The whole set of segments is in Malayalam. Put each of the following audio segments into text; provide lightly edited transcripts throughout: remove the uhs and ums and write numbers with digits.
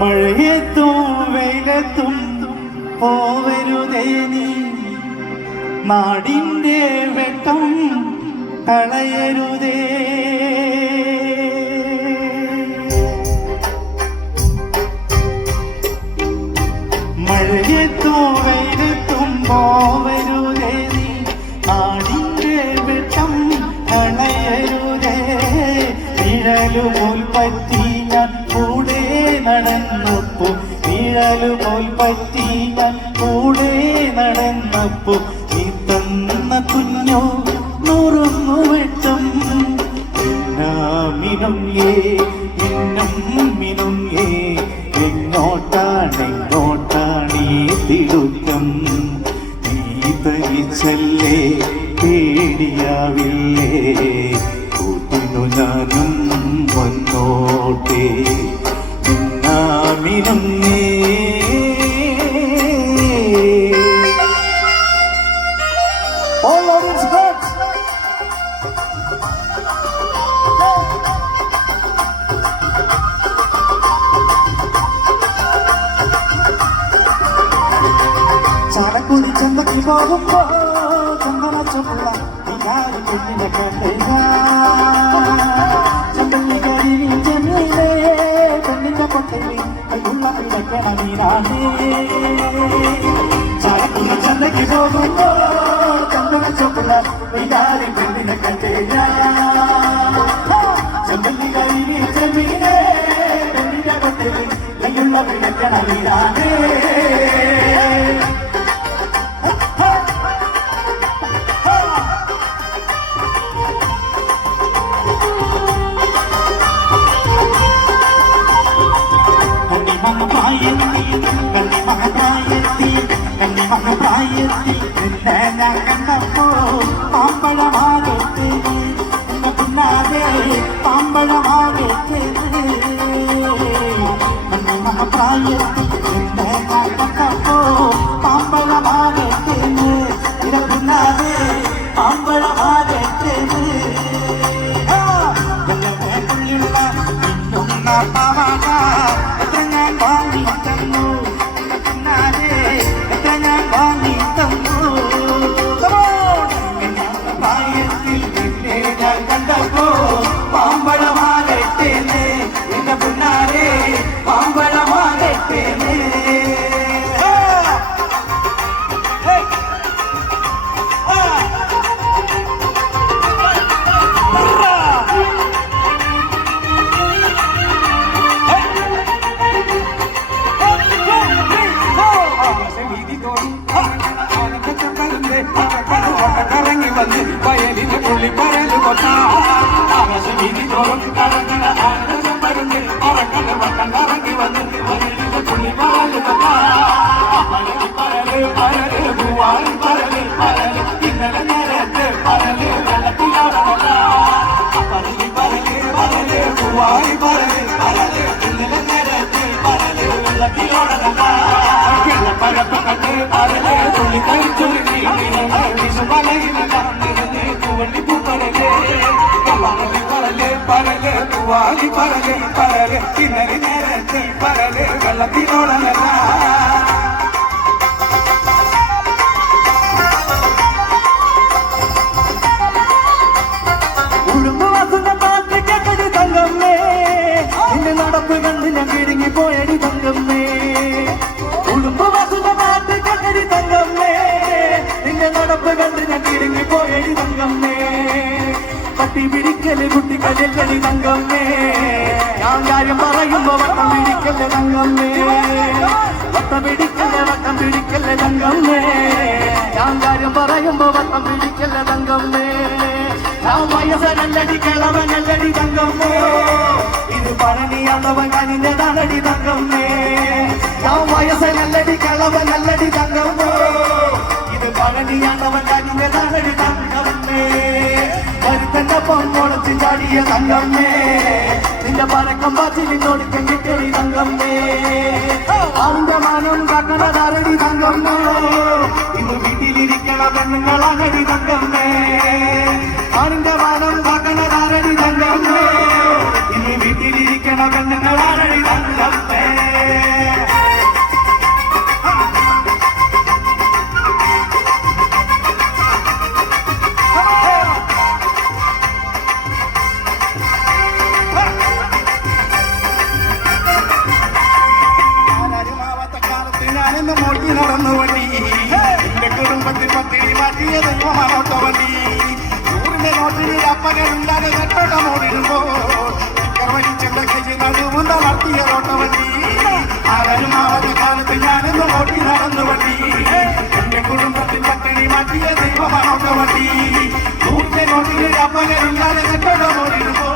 മഴയത്തും വെയിലത്തും പോവരുതേ നീ, നാടിൻ്റെ വെട്ടം കളയരുതേ. മഴയത്തും വെയിലത്തും പോവരുതേ നീ, നാടിൻ്റെ വെട്ടം കളയരുതേ. നിഴലുപോൽ പറ്റി ഞാൻ കൂടെ നടന്നപ്പോ, നിഴലുപോൽ പറ്റി ഞാൻ കൂടെ നടന്നപ്പോ, നീ തന്ന കുഞ്ഞോ നുറുങ്ങു വെട്ടം. മിനും മിന്നും എങ്ങോട്ടാണെങ്ങോട്ടാണീ തിടുക്കം. നീ തരിച്ചല്ലേ പേടിയാവില്ലേ, കൂട്ടിനു ഞാനും വന്നോട്ടെ. മിനും ചാലക്കുടി ചന്തയ്ക്ക് പോകുമ്പോ ചന്ദന ചുള്ള കുഞ്ഞിനെ കണ്ടില്ല. ചന്തയിൽ കയറി ചെന്നില്ലേ പെണ്ണിന്റെ പൊട്ടലി കൈയുള്ള പിടക്കണ നീരാണേ. ചാലക്കുടി ചന്തയ്ക്ക് പോകുമ്പോ ചന്ദന ചുള്ള പെണ്ണിനെ കണ്ടില്ല. ചന്തയിൽ കയറി ചെന്നില്ലേ പെണ്ണിന്റെ പൊട്ടലി കൈയുള്ള പിടക്കണ നീരാണേ. നിന്നെ ഞാൻ കണ്ടപ്പോ പാമ്പഴമാകട്ടെ, എന്റെ പിന്നാലെ പാമ്പഴമാകട്ടെ. പ്രായത്തിൽ നിന്നെ ഞാൻ കണ്ടപ്പോ പാമ്പഴമാകട്ടെ, എന്റെ പിന്നാലെ പാമ്പഴമാകട്ടെ. എന്റെ മേലുള്ള ഇന്നുന്ന പാവാട എത്ര ഞാൻ വാങ്ങി തന്നു, എന്റെ പിന്നാലെ എത്ര ഞാൻ വാങ്ങി തന്നു. പ്രായത്തിൽ നിന്നെ ഞാൻ കണ്ടപ്പോ പാമ്പഴമാകട്ടെ, എന്റെ പിന്നാലെ പാമ്പഴമാകട്ടെ. കറങ്ങി വന്ന് വയലിന് പുള്ളി പരല് കൊട്ടാശമീതി തോറും കറങ്ങണ ആനന്ദം മരുന്ന് അറക്കല വട്ടം കറങ്ങി വന്ന് വയലിന് പുള്ളി പരല് കൊട്ടാരല് പരല് പരല് പൂവായി പരല് പരല് ഇന്നലെ നേരത്ത് പരല് വെള്ളത്തിലാടണ. പരല് പരല് പരല് പൂവായി പരല് പരല് ഇന്നലെ നേരത്ത് പരല് വെള്ളത്തിലാടണ. വെള്ളപ്പരപ്പ് കണ്ട് പരല് തുള്ളി കഴിച്ചുരുക്കി പരല് പൂവാലി പരല് പരല് ഇന്നലെ നേരത്തെ പരല് വെള്ളത്തിനോടല്ല. ഉടുമ്പുവാസുന്ന പാട്ട് കേട്ടടി തങ്കമ്മേ, നിന്റെ നടപ്പ് കണ്ട് ഞാൻ കിടുങ്ങി പോയടി തങ്കമ്മേ. ഉടുമ്പുവാസുന്ന പാട്ട് കേട്ടടി തങ്കമ്മേ, നിന്റെ നടപ്പ് കണ്ട് ഞാൻ കിടുങ്ങി പോയടി തങ്കമ്മേ. പട്ടി പിടിക്കല് കുട്ടിക്കല്ലടി തങ്കമ്മേ, ഞാൻ കാര്യം പറയുമ്പോ വട്ടം പിടിക്കല്ലേ തങ്കമ്മേ. വട്ടം പിടിക്കല്ലേ തങ്കമ്മേ, ഞാൻ കാര്യം പറയുമ്പോ വട്ടം പിടിക്കല്ലേ തങ്കമ്മേ. ഞാൻ വയസ്സനല്ലടി കിളവനല്ലടി തങ്കമ്മേ, ഇത് പഴനിയാണവൻ കനിഞ്ഞതാണടി തങ്കമ്മേ. ഞാൻ വയസ്സനല്ലടി കിളവനല്ലടി തങ്കമ്മേ, ഇത് പഴനിയാണവൻ കനിഞ്ഞതാണടി തങ്കമ്മേ. കരുത്തന്റെ പൊന്നോളച്ച് ചാടിയ തങ്കമ്മേ, നിന്റെ പരക്കം പാച്ചിലിനോടിക്കം കിട്ടടി തങ്കമ്മേ. അവന്റെ മാനം കാക്കണതാരടി തങ്കമ്മേ, ഇന്ന് വീട്ടിലിരിക്കണ പെണ്ണുങ്ങളാണടി തങ്കമ്മേ. അവന്റെ മാനം കാക്കണതാരടി തങ്കമ്മേ, ഇന്ന് വീട്ടിലിരിക്കണ പെണ്ണുങ്ങളാണടി തങ്കമ്മേ. നടന്നു വണ്ടി എന്റെ കുടുംബത്തിൽ പത്തിരി മാറ്റിയ ദൈവമാണോട്ടോ വണ്ടി നൂറിന്റെ നോട്ടിന് അപ്പകളുണ്ടാതെ കെട്ടോട്ടമോടിടുമ്പോ വലിച്ചെന്റെ കൈ നടുവും നടത്തിയ റോട്ട വണ്ടി ആരും ആവാത്ത കാലത്ത് ഞാനെന്ന് ഓട്ടി നടന്നു വണ്ടി എന്റെ കുടുംബത്തിൽ പട്ടിണി മാറ്റിയ ദൈവമാണോട്ടോ വണ്ടി നൂറിന്റെ നോട്ടിന് അപ്പകളുണ്ടാതെ കെട്ടോട്ടമോടിടുമ്പോ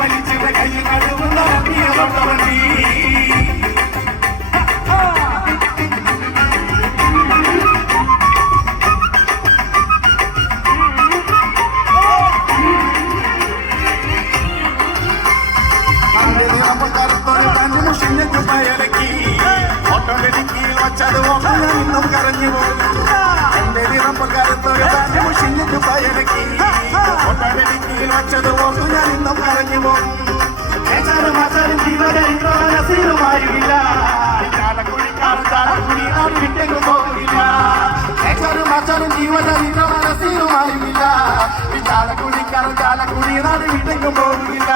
വലിച്ചെന്റെ കൈ നടുവും നടത്തിയ റോട്ട വണ്ടി ഓട്ടോമെറ്റിക്കിൽ വച്ചത് ഓട്ടം ഞാൻ ഇന്നും കരഞ്ഞു പോകും എന്റെ നിറമ്പ് കറുത്തൊരു പാൻറ് മുഷിഞ്ഞിട്ട് പയലക്കി ഓട്ടോമെറ്റിക്കിൽ വച്ചത് ഓട്ടം ഞാൻ ഇന്നും കരഞ്ഞു പോകും മാസാരും ജീവനീരുമായില്ല ചാലക്കുടിക്കാരൻ ചാലക്കുടി നാട് വിട്ടെങ്ങും പോകില്ല മാസാരും ജീവനീരുമായില്ല ചാലക്കുടിക്കാരൻ ചാലക്കുടി നാട് വിട്ടെങ്ങും പോകില്ല